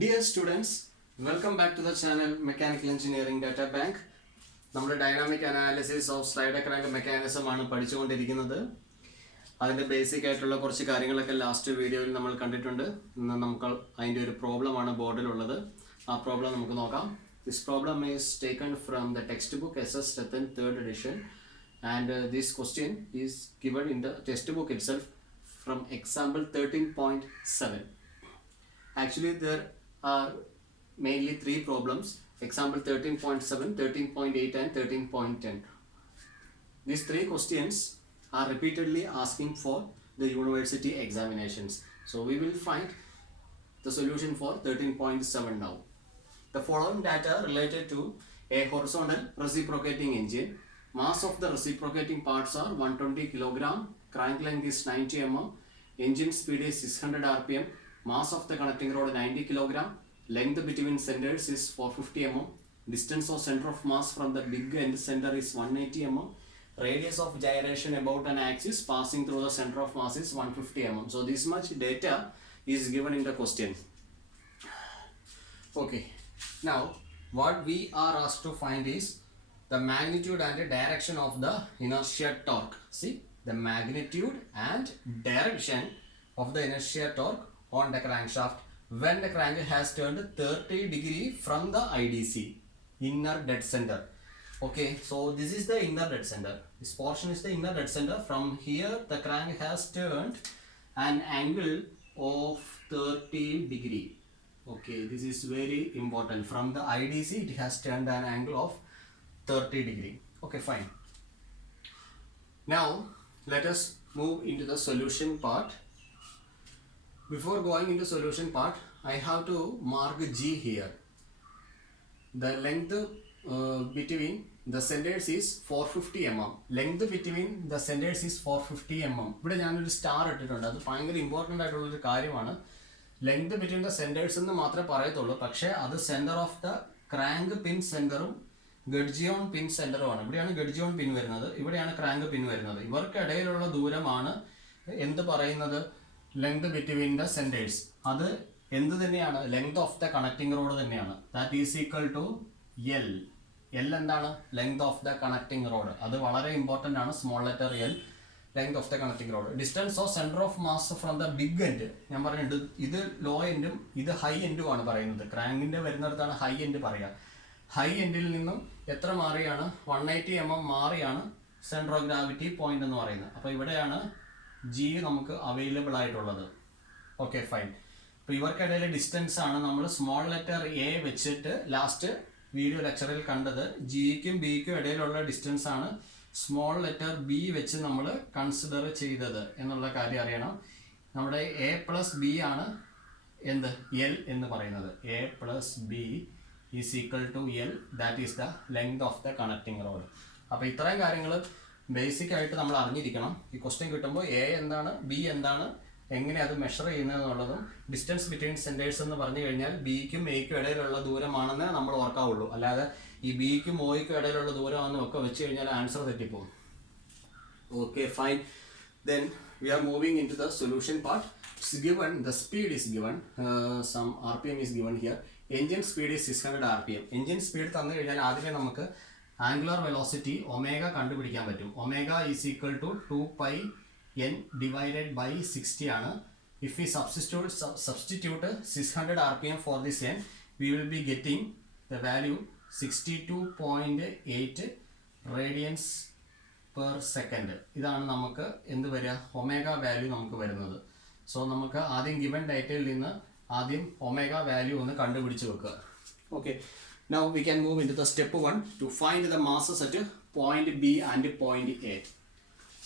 Dear students, welcome back to the channel Mechanical Engineering Data Bank. നമ്മുടെ dynamic analysis of slide crank mechanism ആണ് പഠിച്ചുകൊണ്ടിരിക്കുന്നത്. അതിൻ്റെ basic ആയിട്ടുള്ള കുറച്ച് കാര്യങ്ങളൊക്കെ ലാസ്റ്റ് വീഡിയോയിൽ നമ്മൾ കണ്ടിട്ടുണ്ട്. ഇന്ന് നമുക്ക് അതിൻ്റെ ഒരു പ്രോബ്ലമാണ് ബോർഡിലുള്ളത്. ആ പ്രോബ്ലം നമുക്ക് നോക്കാം. This problem is taken from the textbook SS 3rd edition and this question is given in the textbook itself from example 13.7. Actually there are mainly three problems: example 13.7, 13.8 and 13.10. These three questions are repeatedly asking for the university examinations. So we will find the solution for 13.7 now. The following data related to a horizontal reciprocating engine. Mass of the reciprocating parts are 120 kg, crank length is 90 mm, engine speed is 600 rpm, mass of the connecting rod 90 kg, length between centers is 450 mm, distance of center of mass from the big end center is 180 mm, radius of gyration about an axis passing through the center of mass is 150 mm. So this much data is given in the question. Okay, now what we are asked to find is the magnitude and the direction of the inertia torque. See, the magnitude and direction of the inertia torque on the crankshaft when the crank has turned 30 degree from the IDC, inner dead center. Okay, so this is the inner dead center. This portion is the inner dead center. From here the crank has turned an angle of 30 degree. Okay, this is very important. From the IDC it has turned an angle of 30 degree. Okay, fine. Now let us move into the solution part. Before going into solution part, I have to mark G here. The length between the centers is 450 mm. Length between the centers is 450 mm. ഇവിടെ ഞാനൊരു star ഇട്ടിട്ടുണ്ട്. അത് ഭയങ്കര important ആയിട്ടുള്ളൊരു കാര്യമാണ്. Length between the centres എന്ന് മാത്രമേ പറയത്തുള്ളൂ. പക്ഷേ അത് സെൻറ്റർ ഓഫ് ദ ക്രാങ്ക് പിൻ സെൻറ്ററും ഗഡ്ജിയോൺ പിൻ സെൻറ്ററുമാണ്. ഇവിടെയാണ് ഗഡ്ജിയോൺ പിൻ വരുന്നത്, ഇവിടെയാണ് ക്രാങ്ക് പിൻ വരുന്നത്. ഇവർക്കിടയിലുള്ള ദൂരമാണ് എന്ത് പറയുന്നത്? Length between the centres. അത് എന്ത് തന്നെയാണ്? Length of the connecting rod തന്നെയാണ്. That is equal to L. L എന്താണ്? Length of the connecting rod. അത് വളരെ ഇമ്പോർട്ടൻ്റ് ആണ്. Small letter L, length of the connecting rod. Distance of centre of mass from the big end. ഞാൻ പറഞ്ഞിട്ടുണ്ട് ഇത് law എൻഡും ഇത് high എൻഡും ആണ് പറയുന്നത്. ക്രാങ്കിൻ്റെ വരുന്നിടത്താണ് ഹൈ എൻഡ് പറയുക. ഹൈ എൻഡിൽ നിന്നും എത്ര മാറിയാണ്? 180 mm മാറിയാണ് സെൻറ്റർ ഓഫ് ഗ്രാവിറ്റി പോയിന്റ് എന്ന് പറയുന്നത്. അപ്പോൾ ഇവിടെയാണ് ജി നമുക്ക് അവൈലബിൾ ആയിട്ടുള്ളത്. Okay, fine. അപ്പോൾ ഇവർക്കിടയിലെ ഡിസ്റ്റൻസ് ആണ് നമ്മൾ സ്മോൾ ലെറ്റർ എ വെച്ചിട്ട് ലാസ്റ്റ് വീഡിയോ ലെക്ചറിൽ കണ്ടത്. ജിക്കും ബിക്കും ഇടയിലുള്ള ഡിസ്റ്റൻസ് ആണ് സ്മോൾ ലെറ്റർ ബി വെച്ച് നമ്മൾ കൺസിഡർ ചെയ്തത് എന്നുള്ള കാര്യം അറിയണം. നമ്മുടെ എ പ്ലസ് ബി ആണ് എന്ത്? എൽ എന്ന് പറയുന്നത്. A plus b is equal to l. That is the length of the connecting rod. അപ്പോൾ ഇത്രയും കാര്യങ്ങൾ ബേസിക് ആയിട്ട് നമ്മൾ അറിഞ്ഞിരിക്കണം. ഈ ക്വസ്റ്റ്യൻ കിട്ടുമ്പോൾ എ എന്താണ്, ബി എന്താണ്, എങ്ങനെ അത് മെഷർ ചെയ്യുന്നതെന്നുള്ളതും ഡിസ്റ്റൻസ് ബിറ്റ്വീൻ സെൻറ്റേഴ്സ് എന്ന് പറഞ്ഞു കഴിഞ്ഞാൽ ബിക്കും എയ്ക്കും ഇടയിലുള്ള ദൂരമാണെന്ന് നമ്മൾ ഓർക്കാവുള്ളൂ. അല്ലാതെ ഈ ബിക്കും ഒയ്ക്കും ഇടയിലുള്ള ദൂരമാണെന്ന് ഒക്കെ വെച്ച് കഴിഞ്ഞാൽ ആൻസർ തെറ്റിപ്പോകും. Okay, fine. Then we are moving into the solution part. It's given, the speed is given, some RPM is given here. Engine speed is 600 rpm. Engine speed തന്നു കഴിഞ്ഞാൽ ആദ്യമേ നമുക്ക് ആംഗുലർ വെലോസിറ്റി ഒമേഗ കണ്ടുപിടിക്കാൻ പറ്റും. Omega is equal to 2π n divided by 60 ആണ്. If we substitute 600 rpm for this n, we will be getting the value 62.8 radians per second. ഇതാണ് നമുക്ക് എന്ത് വരിക? ഒമേഗ വാല്യൂ നമുക്ക് വരുന്നത്. സോ നമുക്ക് ആദ്യം ഗിവൻ ഡേറ്റയിൽ നിന്ന് ആദ്യം ഒമേഗ വാല്യൂ ഒന്ന് കണ്ടുപിടിച്ച് വെക്കുക. Okay, now we can move into the step 1 to find the masses at point B and point A.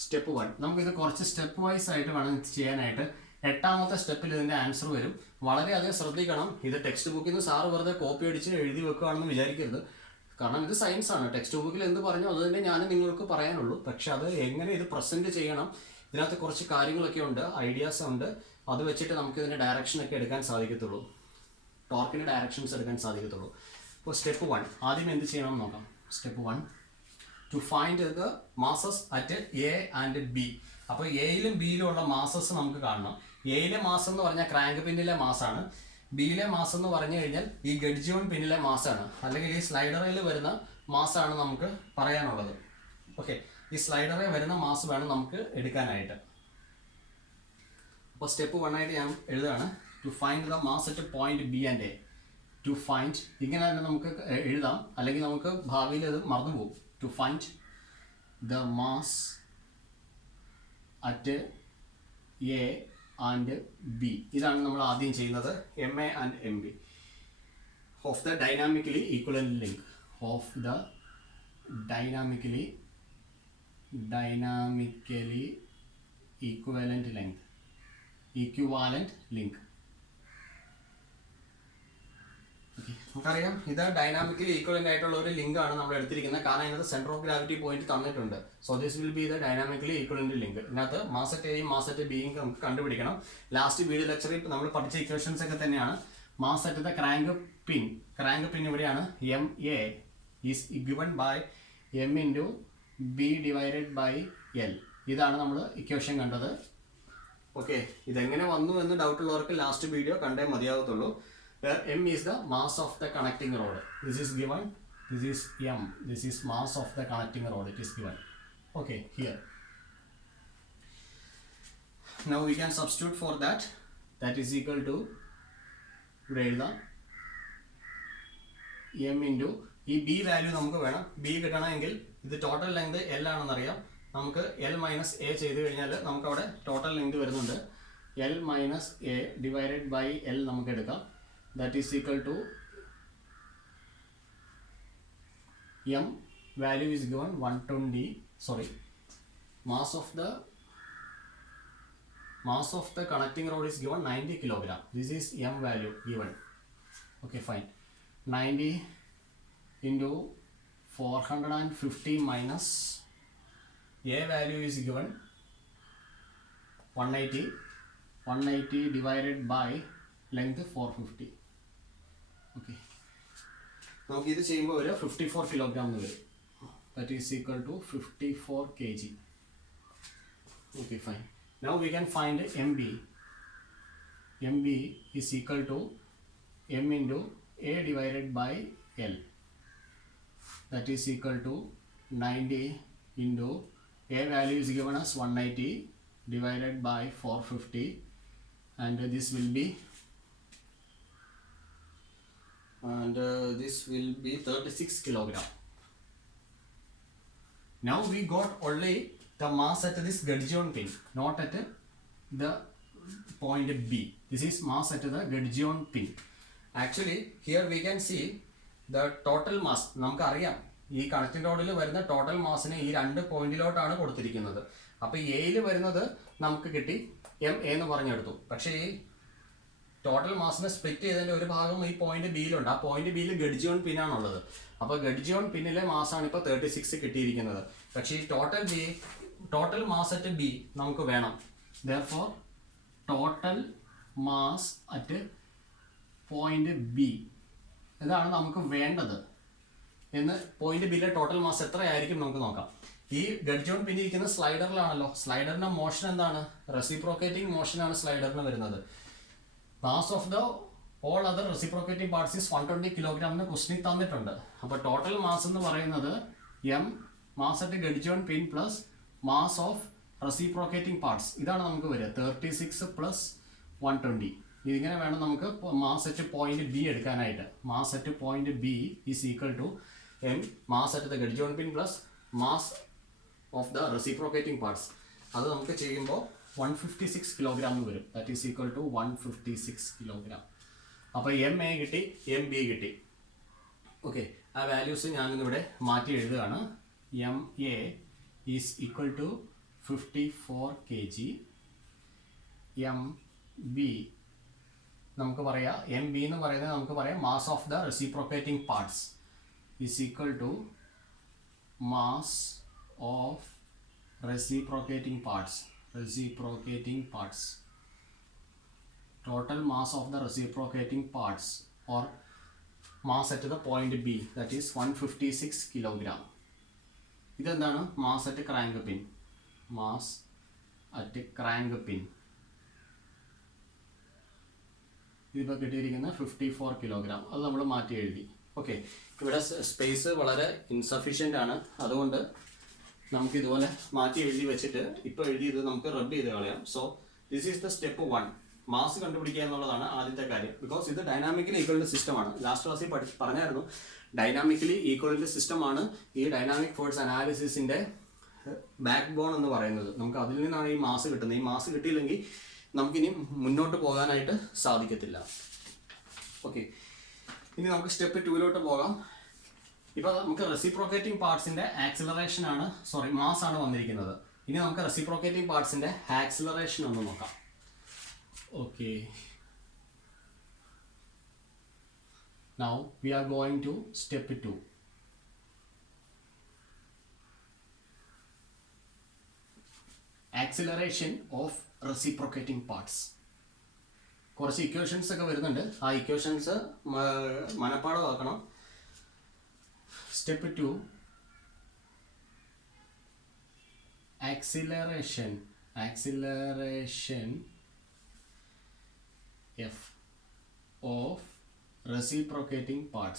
Step 1 നമുക്കിത് കുറച്ച് സ്റ്റെപ്പ് വൈസ് ആയിട്ട് വേണം ചെയ്യാനായിട്ട്. 8ാമത്തെ സ്റ്റെപ്പിൽ ഇതിൻ്റെ ആൻസർ വരും. വളരെയധികം ശ്രദ്ധിക്കണം. ഇത് ടെക്സ്റ്റ് ബുക്കിൽ നിന്ന് സാറ് വെറുതെ കോപ്പി അടിച്ച് എഴുതി വെക്കുകയാണെന്ന് വിചാരിക്കരുത്. കാരണം ഇത് സയൻസ് ആണ്. ടെക്സ്റ്റ് ബുക്കിൽ എന്ത് പറഞ്ഞോ അത് തന്നെ ഞാൻ നിങ്ങൾക്ക് പറയാനുള്ളൂ. പക്ഷെ അത് എങ്ങനെ ഇത് പ്രസൻറ്റ് ചെയ്യണം, ഇതിനകത്ത് കുറച്ച് കാര്യങ്ങളൊക്കെ ഉണ്ട്, ഐഡിയാസ് ഉണ്ട്. അത് വെച്ചിട്ട് നമുക്ക് ഇതിൻ്റെ ഡയറക്ഷനൊക്കെ എടുക്കാൻ സാധിക്കത്തുള്ളൂ, ടോർക്കിൻ്റെ ഡയറക്ഷൻസ് എടുക്കാൻ സാധിക്കത്തുള്ളൂ. അപ്പോൾ സ്റ്റെപ്പ് 1 ആദ്യം എന്ത് ചെയ്യണം നോക്കാം. Step 1 to find the masses at A and B. അപ്പോൾ എയിലും ബിയിലും ഉള്ള മാസസ് നമുക്ക് കാണണം. എയിലെ മാസം എന്ന് പറഞ്ഞാൽ ക്രാങ്ക് പിന്നിലെ മാസാണ്. ബിയിലെ മാസ് എന്ന് പറഞ്ഞു കഴിഞ്ഞാൽ ഈ ഗഡ്ജ് ഓൺ പിന്നിലെ മാസാണ്, അല്ലെങ്കിൽ ഈ സ്ലൈഡറിൽ വരുന്ന മാസാണ് നമുക്ക് പറയാനുള്ളത്. ഓക്കെ, ഈ സ്ലൈഡറിൽ വരുന്ന മാസ് വേണം നമുക്ക് എടുക്കാനായിട്ട്. അപ്പോൾ സ്റ്റെപ്പ് 1 ആയിട്ട് ഞാൻ എഴുതുകയാണ്. To find the mass at point b and a. To find, ഇങ്ങനെ തന്നെ നമുക്ക് എഴുതാം, അല്ലെങ്കിൽ നമുക്ക് ഭാവിയിൽ അത് മറന്നു പോകും. To find the mass at A and B. ഇതാണ് നമ്മൾ ആദ്യം ചെയ്യുന്നത്. M A and M B of the dynamically equivalent link. Of the dynamically equivalent length, equivalent link. നമുക്കറിയാം ഇത് ഡൈനാമിക്കലി ഈക്വലന്റ് ആയിട്ടുള്ള ഒരു ലിങ്ക് ആണ് നമ്മൾ എടുത്തിരിക്കുന്നത്, കാരണം ഇതിനകത്ത് സെന്റർ ഓഫ് ഗ്രാവിറ്റി പോയിന്റ് തന്നിട്ടുണ്ട്. So this will be the dynamically equivalent link. ഇതിനകത്ത് മാസ് അറ്റ് എയും മാസ് അറ്റ് ബിയും നമുക്ക് കണ്ടുപിടിക്കണം. ലാസ്റ്റ് വീഡിയോ ലെക്ചറിൽ നമ്മൾ പഠിച്ച ഇക്വേഷൻസ് ഒക്കെ തന്നെയാണ്. Mass at the crank pin ഇവിടെയാണ്. M a is given by m into b divided by l. ഇതാണ് നമ്മൾ ഇക്വേഷൻ കണ്ടത്. ഓക്കെ, ഇതെങ്ങനെ വന്നു എന്ന് ഡൗട്ട് ഉള്ളവർക്ക് ലാസ്റ്റ് വീഡിയോ കണ്ടേ മതിയാകത്തുള്ളൂ. Where m is the mass of the connecting rod. This is given. This is m. This is mass of the connecting rod. It is given. Okay, here. Now we can substitute for that. That is equal to ഇവിടെ m into ഈ b value നമുക്ക് വേണം. b കിട്ടണമെങ്കിൽ ഇത് total length l ആണെന്നറിയാം. നമുക്ക് l minus a ചെയ്ത് കഴിഞ്ഞാൽ നമുക്ക് അവിടെ ടോട്ടൽ ലെങ്ത് വരുന്നുണ്ട്. l minus a divided by l നമുക്ക് എടുക്കാം. That is equal to m value is given 120. Sorry, mass of the connecting rod is given 90 kilogram. This is m value given. Okay, fine. 90 into 450 minus a value is given 180 divided by length 450. Okay, നമുക്ക് ഇത് ചെയ്യുമ്പോൾ ഒരു 54 kilogram എന്ന് വരും. That is equal to 54 kg. Okay, fine. Now we can find m b. M b is equal to m into a divided by l. That is equal to 90 into a value is given as 180 divided by 450, and this will be 36 kilogram. Now we got only the mass at this gudgeon pin, not at the point B. This is mass at the gudgeon pin. Actually here we can see the total mass. നമുക്കറിയാം ഈ connecting റോഡിൽ വരുന്ന total മാസിനെ ഈ രണ്ട് പോയിന്റിലോട്ടാണ് കൊടുത്തിരിക്കുന്നത്. അപ്പോൾ എയിൽ വരുന്നത് നമുക്ക് കിട്ടി എം എ എന്ന് പറഞ്ഞെടുത്തു. പക്ഷേ ഈ ടോട്ടൽ മാസിനെ സ്പ്ലിറ്റ് ചെയ്തതിൻ്റെ ഒരു ഭാഗം ഈ പോയിന്റ് ബിയിലുണ്ട്. ആ പോയിന്റ് ബിയിൽ ഗഡ്ജിയോൺ പിന്നാണുള്ളത്. അപ്പോൾ ഗഡ്ജിയോൺ പിന്നിലെ മാസാണ് ഇപ്പോൾ 36 കിട്ടിയിരിക്കുന്നത്. പക്ഷേ ഈ ടോട്ടൽ മാസ് അറ്റ് ബി നമുക്ക് വേണം. Therefore total mass at point B ഇതാണ് നമുക്ക് വേണ്ടത്. എന്ന് പോയിന്റ് ബിയിലെ ടോട്ടൽ മാസ് എത്രയായിരിക്കും നമുക്ക് നോക്കാം. ഈ ഗഡ്ജിയോൺ പിന്നിരിക്കുന്ന സ്ലൈഡറിലാണല്ലോ. സ്ലൈഡറിന്റെ മോഷൻ എന്താണ്? റെസിപ്രോക്കേറ്റിംഗ് മോഷനാണ് സ്ലൈഡറിന് വരുന്നത്. Mass of the all other reciprocating parts is 120 kilogram എന്ന് ക്വസ്റ്റിനിൽ തന്നിട്ടുണ്ട്. അപ്പോൾ ടോട്ടൽ മാസ് എന്ന് പറയുന്നത് M mass at gudgeon pin plus mass of reciprocating parts, ഇതാണ് നമുക്ക് വരിക. 36 പ്ലസ് 120. ഇതിങ്ങനെ വേണം നമുക്ക് മാസ് അറ്റ് പോയിന്റ് ബി എടുക്കാനായിട്ട്. Mass at point B is equal to M mass at the gudgeon pin plus mass of the reciprocating parts. അത് നമുക്ക് ചെയ്യുമ്പോൾ 156 കിലോഗ്രാം വരും. That is equal to 156 kilogram. അപ്പോൾ എം എ കിട്ടി, m b കിട്ടി. Okay, ആ values ഞാനിന്നിവിടെ മാറ്റി എഴുതുകയാണ്. M a is equal to 54 kg. M b നമുക്ക് പറയാം, എം ബി എന്ന് പറയുന്നത് നമുക്ക് പറയാം mass of the reciprocating parts is equal to mass of reciprocating parts, total mass of the reciprocating parts or mass at the point B, that is 156 kilogram. ഇതെന്താണ്? Mass at crank pin. Mass at crank pin ഇതിപ്പോൾ കിട്ടിയിരിക്കുന്ന 54 kilogram. അത് നമ്മൾ മാറ്റി എഴുതി. Okay, ഇവിടെ space വളരെ insufficient ആണ്, അതുകൊണ്ട് നമുക്ക് ഇതുപോലെ മാറ്റി എഴുതി വെച്ചിട്ട് ഇപ്പോൾ എഴുതിയത് നമുക്ക് റബ്ബ് ചെയ്ത് കളയാം. So this is the step 1, mass കണ്ടുപിടിക്കുക എന്നുള്ളതാണ് ആദ്യത്തെ കാര്യം. ബിക്കോസ് ഇത് ഡൈനാമിക്കലി ഈക്വലൻ്റ് സിസ്റ്റമാണ്. ലാസ്റ്റ് ക്ലാസ്സിൽ പറഞ്ഞായിരുന്നു ഡൈനാമിക്കലി ഈക്വലൻ്റ് സിസ്റ്റമാണ് ഈ ഡൈനാമിക് ഫോഴ്സ് അനാലിസിസിൻ്റെ ബാക്ക് ബോൺ എന്ന് പറയുന്നത്. നമുക്ക് അതിൽ നിന്നാണ് ഈ മാസ് കിട്ടുന്നത്. ഈ മാസ് കിട്ടിയില്ലെങ്കിൽ നമുക്കിനി മുന്നോട്ട് പോകാനായിട്ട് സാധിക്കത്തില്ല. ഓക്കെ, ഇനി നമുക്ക് സ്റ്റെപ്പ് 2 പോകാം. ഇപ്പോൾ നമുക്ക് റെസിപ്രോക്കേറ്റിംഗ് പാർട്സിൻ്റെ ആക്സിലറേഷൻ ആണ്, മാസ് ആണ് വന്നിരിക്കുന്നത്. ഇനി നമുക്ക് റെസിപ്രോക്കേറ്റിംഗ് പാർട്സിൻ്റെ ആക്സിലറേഷൻ ഒന്ന് നോക്കാം. Okay, now we are going to step 2. Acceleration of reciprocating parts. കുറച്ച് ഇക്വേഷൻസ് ഒക്കെ വരുന്നുണ്ട്, ആ ഇക്വേഷൻസ് മനപ്പാടമാക്കണം. Step 2, acceleration F of reciprocating parts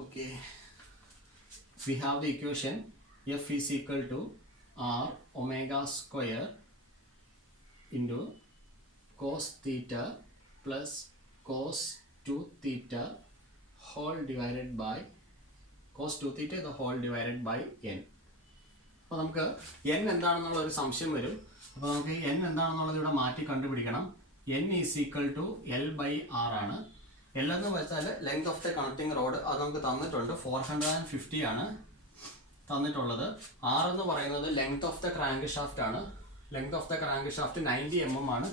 Okay, we have the equation F is equal to R omega square into cos theta plus cos 2 theta whole divided by cos 2 theta the whole divided by n. അപ്പോൾ നമുക്ക് n എന്താണെന്നുള്ള ഒരു സംശയം വരും. അപ്പോൾ നമുക്ക് n എന്താണെന്നുള്ളത് ഇവിടെ മാറ്റി കണ്ടുപിടിക്കണം. n is equal to L by R ആണ്. L എന്ന് വെച്ചാൽ length of the connecting rod, അത് നമുക്ക് തന്നിട്ടുണ്ട്. 450 ആണ് തന്നിട്ടുള്ളത്. R എന്ന് പറയുന്നത് length of the crankshaft ആണ്. Length of the crankshaft 90 mm ആണ്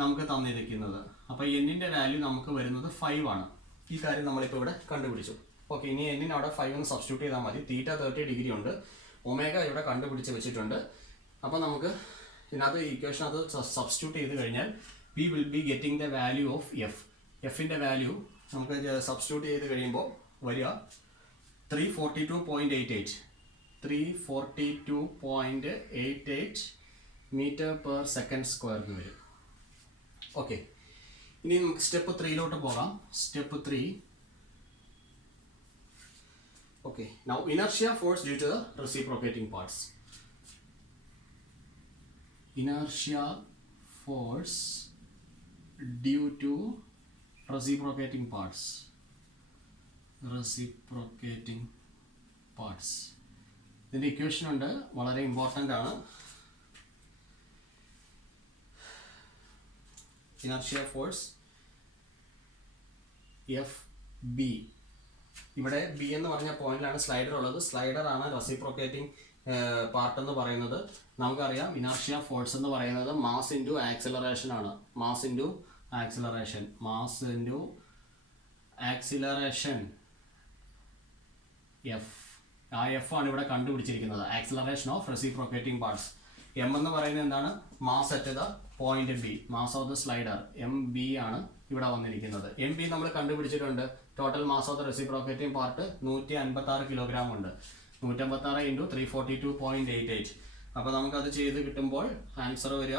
നമുക്ക് തന്നിരിക്കുന്നത്. അപ്പോൾ എന്നിൻ്റെ വാല്യൂ നമുക്ക് വരുന്നത് 5 ആണ്. ഈ കാര്യം നമ്മളിപ്പോൾ ഇവിടെ കണ്ടുപിടിച്ചു. ഓക്കെ, ഇനി എന്നിന് അവിടെ 5 എന്ന് സബ്സ്റ്റിറ്റ്യൂട്ട് ചെയ്താൽ മതി. തീറ്റ 30 ഡിഗ്രി ഉണ്ട്, ഒമേഗ ഇവിടെ കണ്ടുപിടിച്ച് വെച്ചിട്ടുണ്ട്. അപ്പോൾ നമുക്ക് ഇതിനകത്ത് ഇക്വേഷൻ അത് സബ്സ്റ്റിറ്റ്യൂട്ട് ചെയ്ത് കഴിഞ്ഞാൽ we will be getting the value of F. എഫിൻ്റെ വാല്യൂ നമുക്ക് സബ്സ്റ്റിറ്റ്യൂട്ട് ചെയ്ത് കഴിയുമ്പോൾ വരിക 342.88 മീറ്റർ പെർ സെക്കൻഡ് സ്ക്വയർ എന്ന് വരും. ഓക്കെ, ഇനി നമുക്ക് സ്റ്റെപ്പ് 3 പോകാം. Step 3. Okay, now inertia force due to the reciprocating parts. Inertia force due to reciprocating parts. ഇതിൻ്റെ ഇക്വേഷൻ ഉണ്ട്, വളരെ ഇമ്പോർട്ടൻ്റ് ആണ്. Inertia force FB. ഇവിടെ ബി എന്ന് പറഞ്ഞ പോയിന്റിലാണ് സ്ലൈഡർ ഉള്ളത്. സ്ലൈഡർ ആണ് റെസിപ്രോക്കേറ്റിംഗ് പാർട്ട് എന്ന് പറയുന്നത്. നമുക്കറിയാം ഇനർഷ്യ ഫോഴ്സ് എന്ന് പറയുന്നത് മാസ് ഇൻറ്റു ആക്സിലറേഷൻ ആണ്. Mass into acceleration F. ആ എഫ് ആണ് ഇവിടെ കണ്ടുപിടിച്ചിരിക്കുന്നത്. Acceleration of reciprocating parts. M എന്ന് പറയുന്നത് എന്താണ്? Mass at the point B, mass of the slider M B ആണ് ഇവിടെ വന്നിരിക്കുന്നത്. എം ബി നമ്മൾ കണ്ടുപിടിച്ചിട്ടുണ്ട്. Total mass of the reciprocating part 156 kilogram ഉണ്ട്. 156 ഇൻറ്റു 342.88. അപ്പോൾ നമുക്കത് ചെയ്ത് കിട്ടുമ്പോൾ ആൻസർ വരിക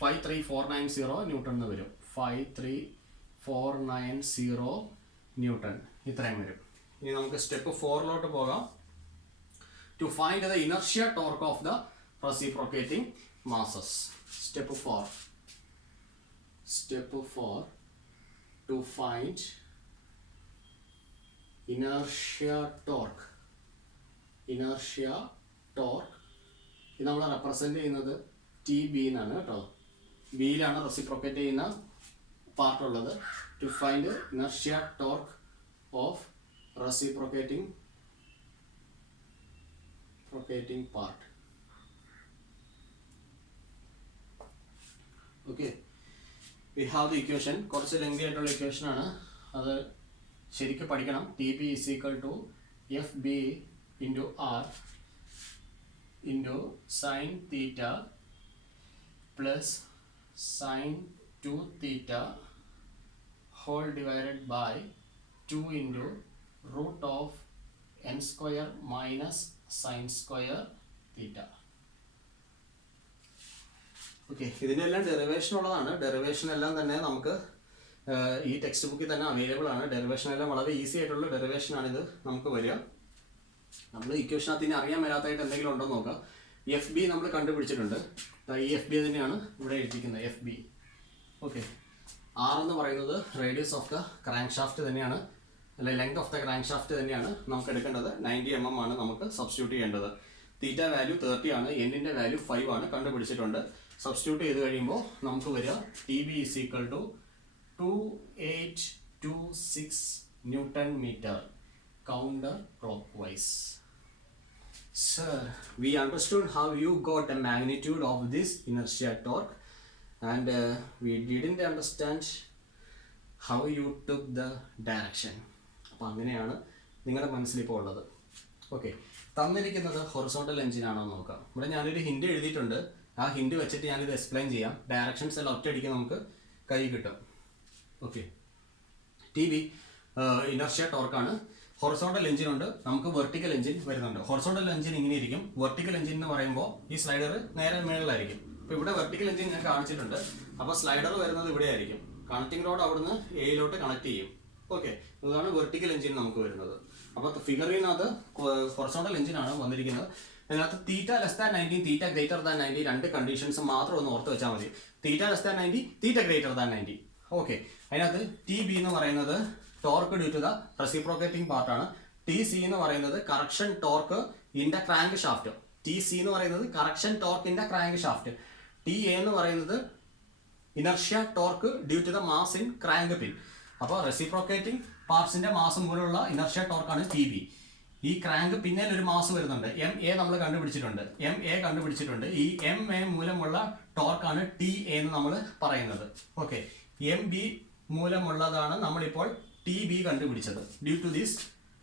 53490 ന്യൂട്ടൺ എന്ന് വരും. 53490 ന്യൂട്ടൺ ഇത്രയും വരും. ഇനി നമുക്ക് സ്റ്റെപ്പ് 4 പോകാം. To find the inertia torque of the reciprocating masses. Step 4 to find inertia torque. ഇത് നമ്മൾ റെപ്രസെന്റ് ചെയ്യുന്നത് TB എന്നാണ് കേട്ടോ. ബിയിലാണ് റെസിപ്രോക്കേറ്റ് ചെയ്യുന്ന പാർട്ട് ഉള്ളത്. To find inertia torque of reciprocating part. Okay, we have the equation. കുറച്ച് ലെങ്തി ആയിട്ടുള്ള ഇക്വേഷൻ ആണ്, അത് ശരിക്കും പഠിക്കണം. TB is equal to FB into R into sine theta plus sine 2 theta whole divided by 2 into root of n square minus sin square theta. Okay, ഇതിൻ്റെ എല്ലാം derivation ഉള്ളതാണ്. Derivation എല്ലാം തന്നെ നമുക്ക് ഈ ടെക്സ്റ്റ് ബുക്കിൽ തന്നെ അവൈലബിൾ ആണ്. ഡെറിവേഷൻ എല്ലാം വളരെ ഈസി ആയിട്ടുള്ള ഡെറിവേഷനാണിത് നമുക്ക് വരിക. നമ്മൾ ഇക്വേഷനകത്ത് ഇനി അറിയാൻ മേലാത്തതായിട്ട് എന്തെങ്കിലും ഉണ്ടോ എന്ന് നോക്കാം. എഫ് ബി നമ്മൾ കണ്ടുപിടിച്ചിട്ടുണ്ട്. ഈ എഫ് ബി തന്നെയാണ് ഇവിടെ എഴുതിയിരിക്കുന്നത്, എഫ് ബി. ഓക്കെ, ആർ എന്ന് പറയുന്നത് radius of the crank shaft തന്നെയാണ്, അല്ലെ length of the crank shaft തന്നെയാണ് നമുക്ക് എടുക്കേണ്ടത്. 90 mm ആണ് നമുക്ക് സബ്സ്റ്റിറ്റ്യൂട്ട് ചെയ്യേണ്ടത്. തീറ്റ വാല്യൂ 30 ആണ്, എന്നിൻ്റെ വാല്യൂ 5 ആണ് കണ്ടുപിടിച്ചിട്ടുണ്ട്. സബ്സ്റ്റിറ്റ്യൂട്ട് ചെയ്ത് കഴിയുമ്പോൾ നമുക്ക് വരിക t b is equal to 2826 Newton meter counter clockwise. Sir, we understood how you got the magnitude of this inertia torque, and we didn't understand how you took the direction. അപ്പോൾ അങ്ങനെയാണ് നിങ്ങളുടെ മനസ്സിലിപ്പോൾ ഉള്ളത്. Okay, തന്നിരിക്കുന്നത് horizontal എഞ്ചിനാണോ എന്ന് നോക്കാം. ഇവിടെ ഞാനൊരു hint എഴുതിയിട്ടുണ്ട്. ആ ഹിൻഡ് വെച്ചിട്ട് ഞാനിത് എക്സ്പ്ലെയിൻ ചെയ്യാം. ഡയറക്ഷൻസ് എല്ലാം ഒറ്റയടിക്ക് നമുക്ക് കൈ കിട്ടും. ഓക്കെ, ടി ബി ഇനർഷ്യ ടോർക്കാണ്. ഹൊറിസോണ്ടൽ എഞ്ചിൻ ഉണ്ട്, നമുക്ക് വെർട്ടിക്കൽ എഞ്ചിൻ വരുന്നുണ്ട്. ഹൊറിസോണ്ടൽ എഞ്ചിൻ ഇങ്ങനെ ഇരിക്കും. വെർട്ടിക്കൽ എഞ്ചിൻ എന്ന് പറയുമ്പോൾ ഈ സ്ലൈഡർ നേരെ മേളിലായിരിക്കും. അപ്പോൾ ഇവിടെ വെർട്ടിക്കൽ എഞ്ചിൻ ഞാൻ കാണിച്ചിട്ടുണ്ട്. അപ്പോൾ സ്ലൈഡർ വരുന്നത് ഇവിടെ ആയിരിക്കും. കണക്റ്റിംഗ് റോഡ് അവിടുന്ന് എയിലോട്ട് കണക്ട് ചെയ്യും. ഓക്കെ, അതാണ് വെർട്ടിക്കൽ എഞ്ചിൻ നമുക്ക് വരുന്നത്. അപ്പോൾ ഫിഗറിനകത്ത് ഹൊറിസോണ്ടൽ എഞ്ചിനാണ് വന്നിരിക്കുന്നത്. അതിനകത്ത് theta less than 90, theta greater than 90 രണ്ട് കണ്ടീഷൻസ് മാത്രം ഒന്ന് ഓർത്ത് വെച്ചാൽ മതി. Theta less than 90, theta greater than 90. Okay, അതിനകത്ത് ടി ബി എന്ന് പറയുന്നത് torque due to the reciprocating പാർട്ടാണ്. ടി സി എന്ന് പറയുന്നത് correction torque in the crankshaft. T C എന്ന് പറയുന്നത് correction torque in the crankshaft. T A എന്ന് പറയുന്നത് inertia torque due to the mass in crank pin. അപ്പോൾ reciprocating പാർട്സിന്റെ mass മൂലമുള്ള ഇനർഷ്യ ടോർക്കാണ് ടി ബി. ഈ ക്രാങ്ക് പിന്നിൽ ഒരു മാസ് വരുന്നുണ്ട്, എം എ നമ്മൾ കണ്ടുപിടിച്ചിട്ടുണ്ട്. ഈ എം എ മൂലമുള്ള ടോർക്കാണ് ടി എ എന്ന് നമ്മൾ പറയുന്നത്. ഓക്കെ, എം ബി മൂലമുള്ളതാണ് നമ്മളിപ്പോൾ ടി ബി കണ്ടുപിടിച്ചത്. Due to this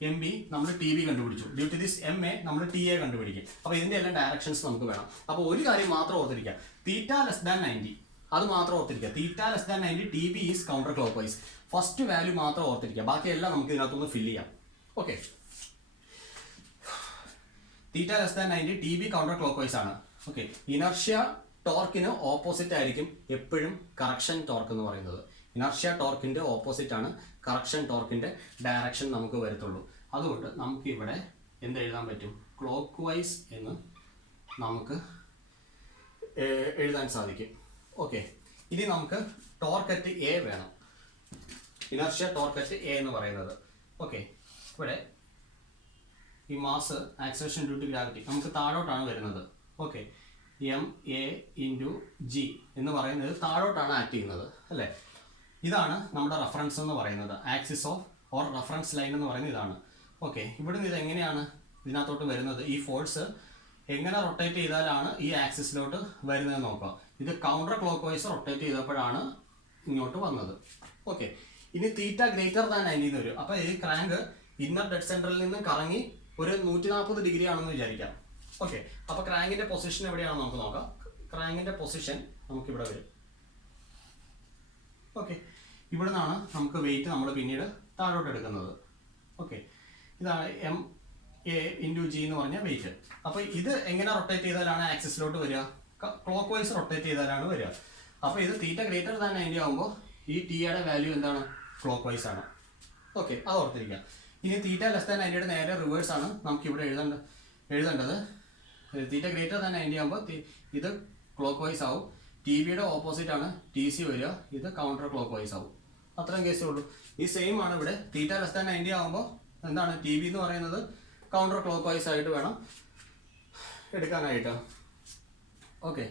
m B നമ്മൾ ടി ബി കണ്ടുപിടിച്ചു. Due to this m a നമ്മൾ ടി എ കണ്ടുപിടിക്കും. അപ്പോൾ ഇതിന്റെ എല്ലാം ഡയറക്ഷൻസ് നമുക്ക് വേണം. അപ്പോൾ ഒരു കാര്യം മാത്രം ഓർത്തിരിക്കുക, തീറ്റ ലെസ് ദാൻ 90 അത് മാത്രം ഓർത്തിരിക്കുക. തീറ്റ less than 90 T b is counter clock vice. First value മാത്രം ഓർത്തിരിക്കുക, ബാക്കിയെല്ലാം നമുക്ക് ഇതിനകത്തൊന്ന് ഫില്ല് ചെയ്യാം. ഓക്കെ, തീറ്റ less than 90 T B counter clock vice ആണ്. ഓക്കെ, ഇനർഷ്യ ടോർക്കിന് ഓപ്പോസിറ്റ് ആയിരിക്കും എപ്പോഴും കറക്ഷൻ ടോർക്ക് എന്ന് പറയുന്നത്. ഇനർഷ്യ ടോർക്കിന്റെ ഓപ്പോസിറ്റ് ആണ് കറക്ഷൻ ടോർക്കിന്റെ ഡയറക്ഷൻ നമുക്ക് വരത്തുള്ളൂ. അതുകൊണ്ട് നമുക്ക് ഇവിടെ എന്ത് എഴുതാൻ പറ്റും? ക്ലോക്ക് വൈസ് എന്ന് നമുക്ക് എഴുതാൻ സാധിക്കും. ഓക്കെ, ഇനി നമുക്ക് ടോർക്ക് അറ്റ് എ വേണം. ഇനർഷ്യ ടോർക്ക് അറ്റ് എ എന്ന് പറയുന്നത്. ഓക്കെ, ഇവിടെ ഈ mass acceleration due to gravity നമുക്ക് താഴോട്ടാണ് വരുന്നത്. Okay, m a into g എന്ന് പറയുന്നത് താഴോട്ടാണ് ആക്ട് ചെയ്യുന്നത്, അല്ലേ? ഇതാണ് നമ്മുടെ റെഫറൻസ് എന്ന് പറയുന്നത്. Axis of or reference line എന്ന് പറയുന്നത് ഇതാണ്. ഓക്കെ, ഇവിടുന്ന് ഇത് എങ്ങനെയാണ് ഇതിനകത്തോട്ട് വരുന്നത്? ഈ ഫോഴ്സ് എങ്ങനെ റൊട്ടേറ്റ് ചെയ്താലാണ് ഈ ആക്സിസിലോട്ട് വരുന്നത് നോക്കാം. ഇത് കൗണ്ടർ ക്ലോക്ക് വൈസ് റൊട്ടേറ്റ് ചെയ്തപ്പോഴാണ് ഇങ്ങോട്ട് വന്നത്. ഓക്കെ, ഇനി തീറ്റ ഗ്രേറ്റർ ദാൻ 90 എന്ന് വരും. അപ്പോൾ ഈ ക്രാങ്ക് ഇന്നർ ഡെഡ് സെൻറ്ററിൽ നിന്ന് കറങ്ങി ഒരു 140 ഡിഗ്രി ആണെന്ന് വിചാരിക്കാം. ഓക്കെ, അപ്പോൾ ക്രാങ്കിന്റെ പൊസിഷൻ എവിടെയാണെന്ന് നമുക്ക് നോക്കാം. ക്രാങ്കിന്റെ പൊസിഷൻ നമുക്കിവിടെ വരും. ഓക്കെ, ഇവിടെ നിന്നാണ് നമുക്ക് വെയിറ്റ് നമ്മൾ പിന്നീട് താഴോട്ട് എടുക്കുന്നത്. ഓക്കെ, ഇതാണ് എം എ ഇൻറ്റു ജി എന്ന് പറഞ്ഞ വെയിറ്റ്. അപ്പോൾ ഇത് എങ്ങനെ റൊട്ടേറ്റ് ചെയ്താലാണ് ആക്സിസിലോട്ട് വരിക? ക്ലോക്ക് വൈസ് റൊട്ടേറ്റ് ചെയ്താലാണ് വരിക. അപ്പോൾ ഇത് തീറ്റ ഗ്രേറ്റർ ദാൻ 90 ആകുമ്പോൾ ഈ ടിയുടെ വാല്യൂ എന്താണ്? ക്ലോക്ക് വൈസ് ആണ്. ഓക്കെ, അത് ഓർത്തിരിക്കുക. ഇനി തീറ്റ ലെസ് ദാൻ 90യുടെ നേരെ റിവേഴ്സ് ആണ് നമുക്ക് ഇവിടെ എഴുതേണ്ടത്. തീറ്റ ഗ്രേറ്റർ ദാൻ 90 ആകുമ്പോൾ ഇത് ക്ലോക്ക് വൈസ് ആവും. ടി ബിയുടെ ഓപ്പോസിറ്റ് ആണ് ടി സി വരിക, ഇത് കൗണ്ടർ ക്ലോക്ക് വൈസ് ആവും. അത്രയും കേസേ ഉള്ളൂ. ഈ സെയിം ആണ് ഇവിടെ. തീറ്റ ലെസ് ദാൻ 90 ആകുമ്പോൾ എന്താണ്? ടി ബി എന്ന് പറയുന്നത് കൗണ്ടർ ക്ലോക്ക് വൈസ് ആയിട്ട് വേണം എടുക്കാനായിട്ട്. ഓക്കെ,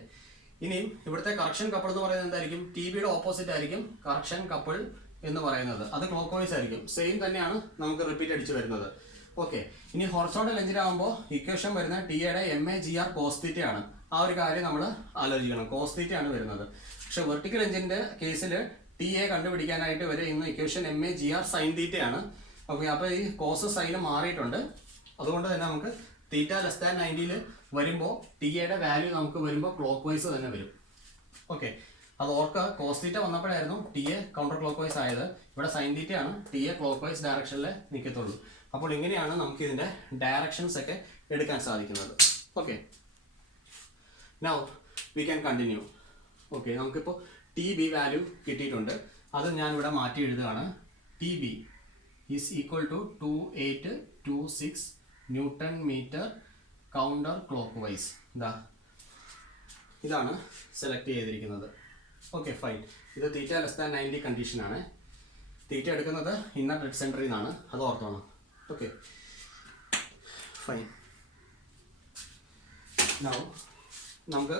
ഇനിയും ഇവിടുത്തെ കറക്ഷൻ കപ്പിൾ എന്ന് പറയുന്നത് എന്തായിരിക്കും? ടി ബിയുടെ ഓപ്പോസിറ്റ് ആയിരിക്കും കറക്ഷൻ കപ്പിൾ എന്ന് പറയുന്നത്. അത് ക്ലോക്ക് വൈസ് ആയിരിക്കും. സെയിം തന്നെയാണ് നമുക്ക് റിപ്പീറ്റ് അടിച്ച് വരുന്നത്. ഓക്കെ, ഇനി ഹൊറിസോണ്ടൽ എഞ്ചിൻ ആകുമ്പോൾ ഇക്വേഷൻ വരുന്ന ടിയുടെ m a g r cos theta ആണ്. ആ ഒരു കാര്യം നമ്മൾ ആലോചിക്കണം. കോസ് തീറ്റ ആണ് വരുന്നത്. പക്ഷെ വെർട്ടിക്കൽ എഞ്ചിന്റെ കേസിൽ ടി എ കണ്ടുപിടിക്കാനായിട്ട് വരെ ഇന്ന് equation m a g r sine theta ആണ്. ഓക്കെ, അപ്പോൾ ഈ കോസ് സൈന് മാറിയിട്ടുണ്ട്. അതുകൊണ്ട് തന്നെ നമുക്ക് തീറ്റ ലെസ് ദാൻ 90ൽ വരുമ്പോൾ ടി എയുടെ വാല്യൂ നമുക്ക് വരുമ്പോൾ ക്ലോക്ക് വൈസ് തന്നെ വരും. ഓക്കെ, അത് ഓർക്കുക. കോസ് തീറ്റ വന്നപ്പോഴായിരുന്നു T A counter clock vice ആയത്. ഇവിടെ സൈൻ തീറ്റ ആണ് ടി എ ക്ലോക്ക് വൈസ് ഡയറക്ഷനിൽ നിൽക്കത്തുള്ളൂ. അപ്പോൾ ഇങ്ങനെയാണ് നമുക്ക് ഇതിൻ്റെ ഡയറക്ഷൻസ് ഒക്കെ എടുക്കാൻ സാധിക്കുന്നത്. Okay, now we can continue. Okay, നമുക്കിപ്പോൾ ടി ബി വാല്യൂ കിട്ടിയിട്ടുണ്ട്. അത് ഞാൻ ഇവിടെ മാറ്റി എഴുതുകയാണ്. T b is equal to 2826 newton metre counter clock vice. ഇതാണ് സെലക്ട് ചെയ്തിരിക്കുന്നത്. Okay, fine. ഇത് തീറ്റ ലെസ് ദാൻ 90 കണ്ടീഷനാണ്. തീറ്റ എടുക്കുന്നത് ഇന്നർ ഡെഡ് സെൻറ്ററിൽ നിന്നാണ്, അത് ഓർത്തോണം. Okay, fine. നൗ നമുക്ക്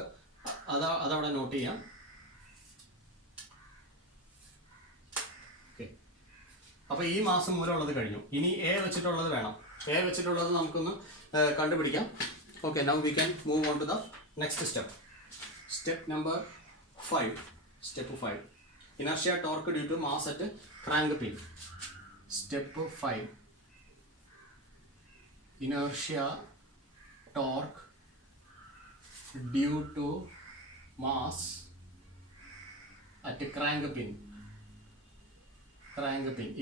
അതവിടെ നോട്ട് ചെയ്യാം. ഓക്കെ, അപ്പോൾ ഈ മാസം മൂലമുള്ളത് കഴിഞ്ഞു. ഇനി എ വെച്ചിട്ടുള്ളത് വേണം. എ വെച്ചിട്ടുള്ളത് നമുക്കൊന്ന് കണ്ടുപിടിക്കാം. Okay, now we can move on to the next step. Step number 5. Step 5, inertia torque due to mass at crank pin. Step 5, inertia torque due to mass at crank pin.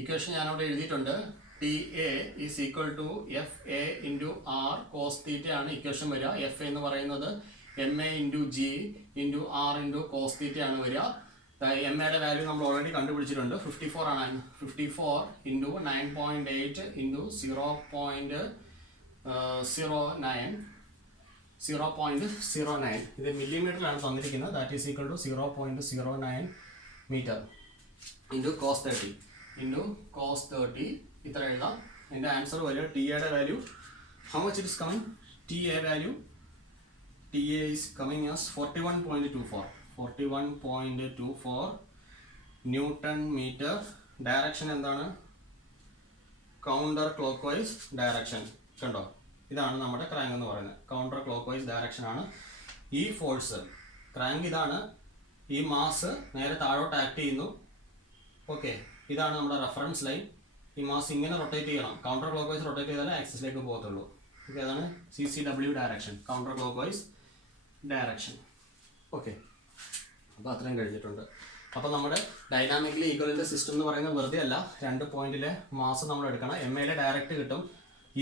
Equation ഞാൻ അവിടെ എഴുതിയിട്ടുണ്ട്. TA is equal to FA into R cos theta ആണ് equation വരിക. FA എന്ന് പറയുന്നത് MA into G into R into cos theta ആണ് വരിക. MAയുടെ value നമ്മൾ ഓൾറെഡി കണ്ടുപിടിച്ചിട്ടുണ്ട്. 54 ആണ്. 54 into 9.8 into 0.09. ഇത് മില്ലിമീറ്ററിലാണ് തന്നിരിക്കുന്നത്. That is equal to 0.09 metre into cos 30 ഇത്ര എഴുതാം. എൻ്റെ ആൻസർ വരിക ടിയുടെ value how much it is coming. TA value is coming as 41.24 newton metre. Direction എന്താണ്? Counter clock vice direction. കണ്ടോ, ഇതാണ് നമ്മുടെ ക്രാങ്ക് എന്ന് പറയുന്നത്. കൗണ്ടർ ക്ലോക്ക് വൈസ് ഡയറക്ഷൻ ആണ് ഈ ഫോഴ്സ്. ക്രാങ്ക് ഇതാണ്. ഈ മാസ് നേരെ താഴോട്ട് ആക്ട് ചെയ്യുന്നു. ഓക്കെ, ഇതാണ് നമ്മുടെ റെഫറൻസ് ലൈൻ. ഈ മാസ് ഇങ്ങനെ റൊട്ടേറ്റ് ചെയ്യണം. കൗണ്ടർ ക്ലോക്ക് വൈസ് റൊട്ടേറ്റ് ചെയ്താലേ ആക്സിസിലേക്ക് പോകത്തുള്ളൂ. ഓക്കെ, അതാണ് CCW direction, counter clock vice direction. Okay, അപ്പോൾ അത്രയും കഴിഞ്ഞിട്ടുണ്ട്. അപ്പോൾ നമ്മുടെ ഡൈനാമിക്കലി ഈക്വലൻ്റ് സിസ്റ്റം എന്ന് പറയുന്നത് വെറുതെ അല്ല. 2 പോയിന്റിലെ മാസ് നമ്മൾ എടുക്കണം. MAയിലെ ഡയറക്റ്റ് കിട്ടും,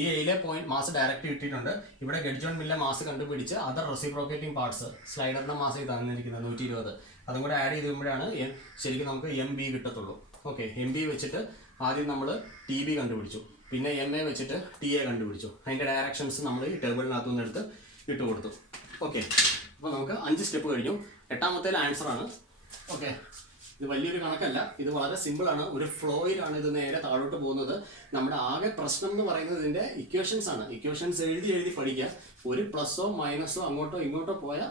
ഈ എയിലെ പോയിന്റ് മാസ് ഡയറക്റ്റ് കിട്ടിയിട്ടുണ്ട്. ഇവിടെ ഗഡ്ജോൺ മില്ലെ മാസ് കണ്ടുപിടിച്ച് അതർ റെസിപ്രോക്കേറ്റിംഗ് പാർട്സ് സ്ലൈഡറിൻ്റെ മാസ് തന്നിരിക്കുന്നത് 120. അതും കൂടെ ആഡ് ചെയ്തുമ്പോഴാണ് ശരിക്കും നമുക്ക് MB കിട്ടത്തുള്ളൂ. ഓക്കെ, MB വെച്ചിട്ട് ആദ്യം നമ്മൾ TB കണ്ടുപിടിച്ചു, പിന്നെ MA വെച്ചിട്ട് TA കണ്ടുപിടിച്ചു. അതിൻ്റെ ഡയറക്ഷൻസ് നമ്മൾ ഈ ടേബിളിനകത്തു നിന്ന് എടുത്ത് ഇട്ട് കൊടുത്തു. ഓക്കെ, അപ്പോൾ നമുക്ക് 5 സ്റ്റെപ്പ് കഴിഞ്ഞു. 8ാമത്തെ ആൻസറാണ്. ഓക്കെ, ഇത് വലിയൊരു കണക്കല്ല, ഇത് വളരെ സിമ്പിളാണ്. ഒരു ഫ്ലോയിലാണ് ഇത് നേരെ താഴോട്ട് പോകുന്നത്. നമ്മുടെ ആകെ പ്രശ്നം എന്ന് പറയുന്നത് ഇതിൻ്റെ ഇക്വേഷൻസ് ആണ്. ഇക്വേഷൻസ് എഴുതി പഠിക്കുക. ഒരു പ്ലസ്സോ മൈനസോ അങ്ങോട്ടോ ഇങ്ങോട്ടോ പോയാൽ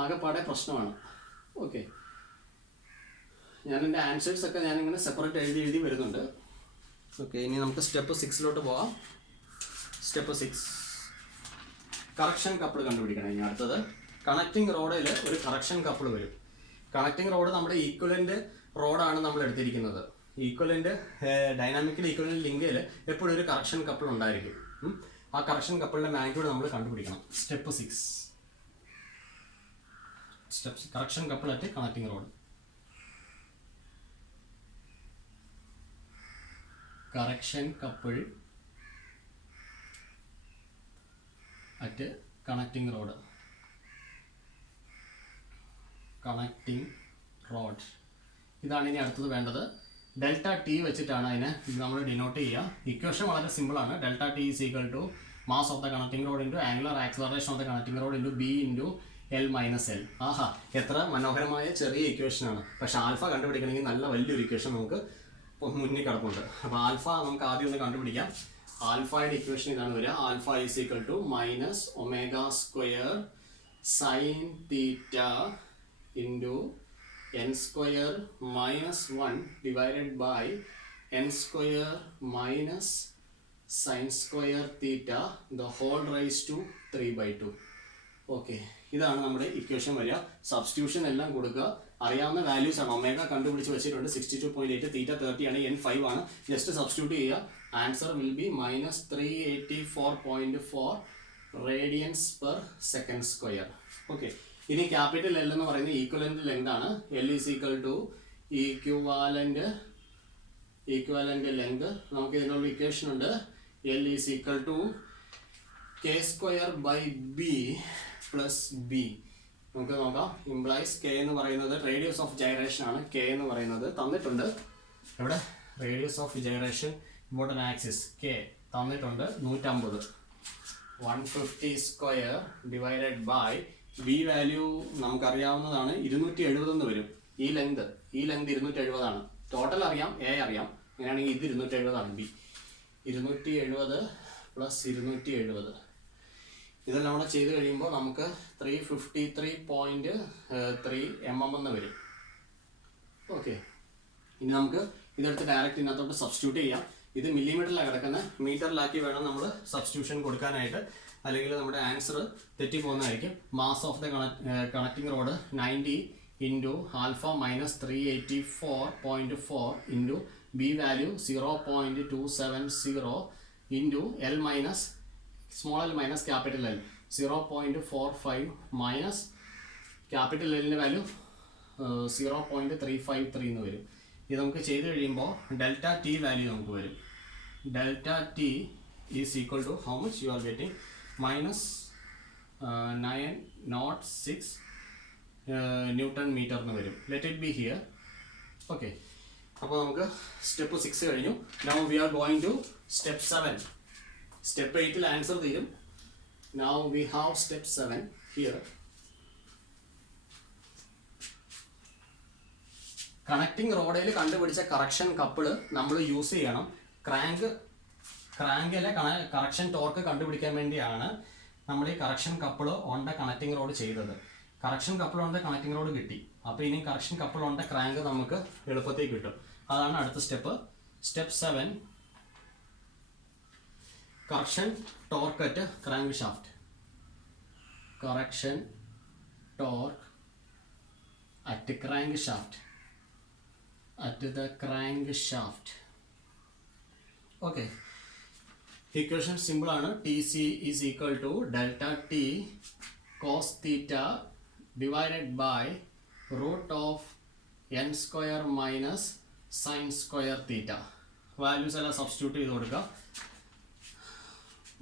ആകെപ്പാടെ പ്രശ്നമാണ്. ഓക്കെ, ഞാൻ എൻ്റെ ആൻസേഴ്സൊക്കെ ഞാനിങ്ങനെ സെപ്പറേറ്റ് എഴുതി വരുന്നുണ്ട്. ഓക്കെ, ഇനി നമുക്ക് സ്റ്റെപ്പ് 6 പോകാം. സ്റ്റെപ്പ് 6, കറക്ഷൻ കപ്പിൾ കണ്ടുപിടിക്കണം. ഇനി അടുത്തത് കണക്റ്റിംഗ് റോഡിൽ ഒരു കറക്ഷൻ കപ്പിൾ വരും. കണക്റ്റിംഗ് റോഡ് നമ്മുടെ ഈക്വലൻ്റ് റോഡാണ് നമ്മൾ എടുത്തിരിക്കുന്നത്. ഈക്വലൻ്റ് ഡൈനാമിക്കലി ഈക്വലൻ്റ് ലിങ്കിൽ എപ്പോഴും ഒരു കറക്ഷൻ കപ്പിൾ ഉണ്ടായിരിക്കും. ആ കറക്ഷൻ കപ്പിളിൻ്റെ മാഗ്നിറ്റ്യൂഡ് നമ്മൾ കണ്ടുപിടിക്കണം. Step 6, correction couple at connecting road. Correction couple at connecting road. ഇതാണ് ഇനി അടുത്തത് വേണ്ടത്. ഡെൽറ്റ ടി വെച്ചിട്ടാണ് അതിനെ നമ്മൾ ഡിനോട്ട് ചെയ്യുക. ഇക്വേഷൻ വളരെ സിമ്പിളാണ്. Delta T is equal to mass of the connecting rod into angular acceleration of the connecting rod into b into L - L. ആഹാ, എത്ര മനോഹരമായ ചെറിയ ഇക്വേഷനാണ്. പക്ഷെ ആൽഫ കണ്ടുപിടിക്കണമെങ്കിൽ നല്ല വലിയൊരു ഇക്വേഷൻ നമുക്ക് മുന്നിൽ കിടപ്പുണ്ട്. അപ്പോൾ ആൽഫ നമുക്ക് ആദ്യം ഒന്ന് കണ്ടുപിടിക്കാം. ആൽഫയുടെ ഇക്വേഷൻ ഇതാണ് വരിക. Alpha is equal to minus omega square sine theta into n square minus 1 divided by n square minus sin square theta the whole raised to 3/2. Okay, ഇതാണ് നമ്മുടെ ഇക്വേഷൻ വരിക. സബ്സ്റ്റിറ്റ്യൂഷൻ എല്ലാം കൊടുക്കുക. അറിയാവുന്ന വാല്യൂസ് ആണ്. ഒമേഗ കണ്ടുപിടിച്ച് വെച്ചിട്ടുണ്ട് 62.8, തീറ്റ 30 ആണ്, n 5 ആണ്. ജസ്റ്റ് സബ്സ്റ്റിറ്റ്യൂട്ട് ചെയ്യുക. Answer will be minus 384.4 radians per second square. Okay, ഇനി ക്യാപിറ്റൽ L എന്ന് പറയുന്നത് ഈക്വലന്റ് ലെങ്ത് ആണ്. L is equal to equivalent length നമുക്ക് ഇതിനുള്ള ഇക്വേഷൻ ഉണ്ട്. L is equal to k square by b plus b. നമുക്ക് നോക്കാം. ഇംപ്ലൈസ് k എന്ന് പറയുന്നത് റേഡിയസ് ഓഫ് ജൈറേഷൻ ആണ്. k എന്ന് പറയുന്നത് തന്നിട്ടുണ്ട്. ഇവിടെ radius of gyration important axis k തന്നിട്ടുണ്ട് 150. 150 square divided by B value നമുക്കറിയാവുന്നതാണ് 270 എന്ന് വരും. ഈ ലെങ്ത് 270 ആണ്. ടോട്ടൽ അറിയാം, എ അറിയാം. അങ്ങനെയാണെങ്കിൽ ഇത് 270 ആണ്. ബി 270 പ്ലസ് 270 ഇതെല്ലാം കൂടെ ചെയ്ത് കഴിയുമ്പോൾ നമുക്ക് 353.3 mm എന്ന് വരും. ഓക്കെ, ഇനി നമുക്ക് ഇതെടുത്ത് ഡയറക്റ്റ് ഇതിനകത്തോട്ട് സബ്സ്റ്റിറ്റ്യൂട്ട് ചെയ്യാം. ഇത് മില്ലിമീറ്ററിലാണ് കിടക്കുന്നത്, മീറ്ററിലാക്കി വേണം നമ്മൾ സബ്സ്റ്റിറ്റ്യൂഷൻ കൊടുക്കാനായിട്ട്, അല്ലെങ്കിൽ നമ്മുടെ ആൻസർ തെറ്റിപ്പോകുന്നതായിരിക്കും. Mass of the connecting rod 90 into alpha minus 384.4 into B value 0.270 into L minus small L minus capital L 0.45 minus capital എല്ലിൻ്റെ വാല്യൂ 0.353 എന്ന് വരും. ഇത് നമുക്ക് ചെയ്ത് കഴിയുമ്പോൾ ഡെൽറ്റ ടി വാല്യൂ നമുക്ക് വരും. Delta T is equal to how much you are getting -906 newton metre എന്ന് വരും. Let it be here. Okay, അപ്പോൾ നമുക്ക് സ്റ്റെപ്പ് 6 കഴിഞ്ഞു. Now we are going to step 7. Step 8 answer തീരും. Now we have step 7 here. Connecting റോഡിൽ കണ്ടുപിടിച്ച correction couple നമ്മൾ use ചെയ്യണം. ക്രാങ്കിലെ കറക്ഷൻ ടോർക്ക് കണ്ടുപിടിക്കാൻ വേണ്ടിയാണ് നമ്മൾ ഈ correction couple on the connecting rod ചെയ്തത്. Correction couple on the connecting rod കിട്ടി. അപ്പോൾ ഇനി correction couple on the crank നമുക്ക് എളുപ്പത്തിൽ കിട്ടും. അതാണ് അടുത്ത step. Step 7, correction torque at crankshaft. Correction torque at crankshaft. At the crankshaft. Okay, equation simple ആണ്. TC is equal to delta T cos theta divided by root of n square minus sin square theta. Values എല്ലാം substitute ചെയ്ത് കൊടുക്കുക.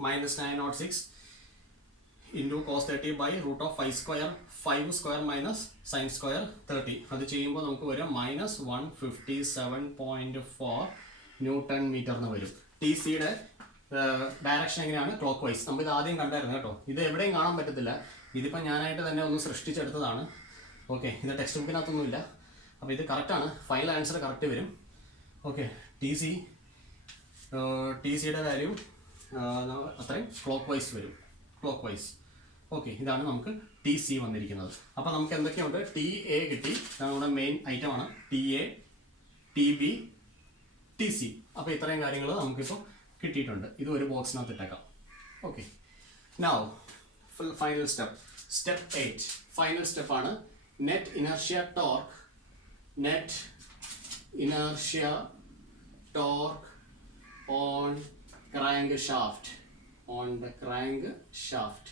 -906 into cos 30 by root of 5 square minus sin square 30. അത് ചെയ്യുമ്പോൾ നമുക്ക് വരും -157.4 newton metre എന്ന് വരും. T സിയുടെ ഡയറക്ഷൻ എങ്ങനെയാണ്? Clock vice. നമ്മൾ ഇത് ആദ്യം കണ്ടായിരുന്നു കേട്ടോ. ഇത് എവിടെയും കാണാൻ പറ്റത്തില്ല. ഇതിപ്പോൾ ഞാനായിട്ട് തന്നെ ഒന്ന് സൃഷ്ടിച്ചെടുത്തതാണ്. ഓക്കെ, ഇത് ടെക്സ്റ്റ് ബുക്കിനകത്തൊന്നുമില്ല. അപ്പോൾ ഇത് കറക്റ്റാണ്. ഫൈനൽ ആൻസർ കറക്റ്റ് വരും. ഓക്കെ, ടി സിയുടെ വാല്യൂ അത്രയും ക്ലോക്ക് വൈസ് വരും. Clock vice. ഓക്കെ, ഇതാണ് നമുക്ക് ടി സി വന്നിരിക്കുന്നത്. അപ്പോൾ നമുക്ക് എന്തൊക്കെയുണ്ട്? ടി എ കിട്ടി, നമ്മുടെ മെയിൻ ഐറ്റമാണ്. T A, T B, T C. അപ്പോൾ ഇത്രയും കാര്യങ്ങൾ നമുക്കിപ്പോൾ കിട്ടിയിട്ടുണ്ട്. ഇത് ഒരു ബോക്സിനകത്ത് ഇട്ടേക്കാം. Okay, now final step. Step 8 final സ്റ്റെപ്പാണ്. Net inertia torque on crankshaft.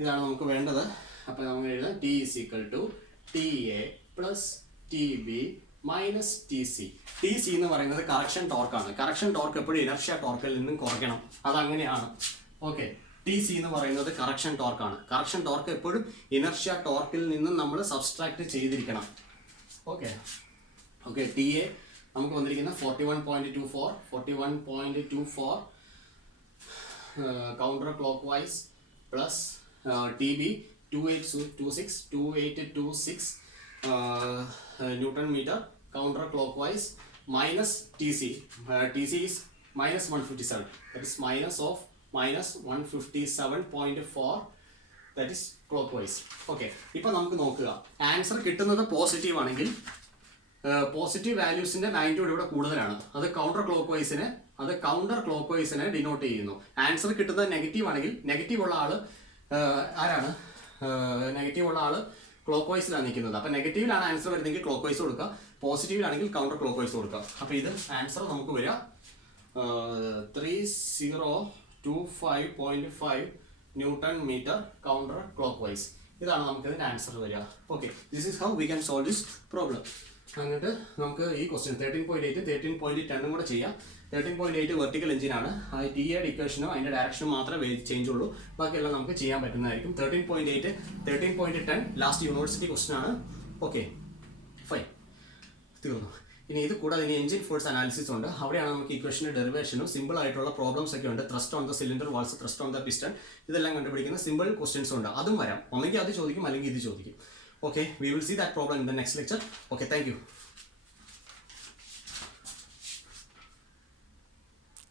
ഇതാണ് നമുക്ക് വേണ്ടത്. അപ്പോൾ നമുക്ക് എഴുതാം T is equal to T A plus T B minus T C. T C എന്ന് പറയുന്നത് കറക്ഷൻ ടോർക്കാണ്. കറക്ഷൻ ടോർക്ക് എപ്പോഴും ഇനർഷ്യ ടോർക്കിൽ നിന്നും കുറയ്ക്കണം. അതങ്ങനെയാണ്. ഓക്കെ, ടി സി എന്ന് പറയുന്നത് കറക്ഷൻ ടോർക്കാണ്. കറക്ഷൻ ടോർക്ക് എപ്പോഴും ഇനർഷ്യ ടോർക്കിൽ നിന്നും നമ്മൾ സബ്സ്ട്രാക്ട് ചെയ്തിരിക്കണം. ഓക്കെ, ടി എ നമുക്ക് വന്നിരിക്കുന്ന 41.24 counter clock vice plus T B 2826 newton metre counter clock vice minus T C. T C is -157. That is -157.4. That is clockwise. Okay, ഇപ്പം നമുക്ക് നോക്കുക. ആൻസർ കിട്ടുന്നത് പോസിറ്റീവ് ആണെങ്കിൽ പോസിറ്റീവ് വാല്യൂസിന്റെ മാഗ്നിറ്റ്യൂഡ് ഇവിടെ കൂടുതലാണ്. അത് കൗണ്ടർ ക്ലോക്ക് വൈസിനെ ഡിനോട്ട് ചെയ്യുന്നു. Answer കിട്ടുന്നത് നെഗറ്റീവ് ആണെങ്കിൽ നെഗറ്റീവ് ഉള്ള ആള് ആരാണ്? നെഗറ്റീവ് ഉള്ള ആള് ക്ലോക്ക് വൈസിലാണ് നിൽക്കുന്നത്. അപ്പം നെഗറ്റീവിലാണ് ആൻസർ വരുന്നതെങ്കിൽ ക്ലോക്ക് വൈസ് കൊടുക്കുക, പോസിറ്റീവിലാണെങ്കിൽ കൗണ്ടർ ക്ലോക്ക് വൈസ് കൊടുക്കുക. അപ്പോൾ ഇത് ആൻസർ നമുക്ക് വരിക 3025.5 newton metre counter clock vice. ഇതാണ് നമുക്ക് ഇതിൻ്റെ ആൻസർ വരിക. Okay, this is how we can solve this problem. എന്നിട്ട് നമുക്ക് ഈ ക്വസ്റ്റ്യൻ 13.8 13.10 കൂടെ ചെയ്യാം. 13.8 വെർട്ടിക്കൽ എഞ്ചിനാണ്. ആ ടി എയുടെ ഇക്വേഷനും അതിൻ്റെ ഡയറക്ഷനും മാത്രമേ ചേഞ്ച് ഉള്ളൂ. ബാക്കിയെല്ലാം നമുക്ക് ചെയ്യാൻ പറ്റുന്നതായിരിക്കും. 13.8 13.10 ലാസ്റ്റ് യൂണിവേഴ്സിറ്റി ക്വസ്റ്റ്യൻ ആണ്. ഓക്കെ ഫൈൻ, തീർന്നു. ഇനി ഇത് കൂടാതെ ഇനി എഞ്ചിൻ ഫോഴ്സ് അനാലിസിസ് ഉണ്ട്. അവിടെയാണ് നമുക്ക് ഇക്വേഷൻ്റെ ഡെറിവേഷനും സിമ്പിൾ ആയിട്ടുള്ള പ്രോബ്ലംസ് ഒക്കെ ഉണ്ട്. Thrust on the cylinder walls, thrust on the piston, ഇതെല്ലാം കണ്ടുപിടിക്കുന്ന സിമ്പിൾ ക്വസ്റ്റ്യൻസ് ഉണ്ട്. അതും വരാം. ഒന്നെങ്കിൽ അത് ചോദിക്കും അല്ലെങ്കിൽ ഇത് ചോദിക്കും. Okay, we will see that problem in the next lecture. Okay, thank you.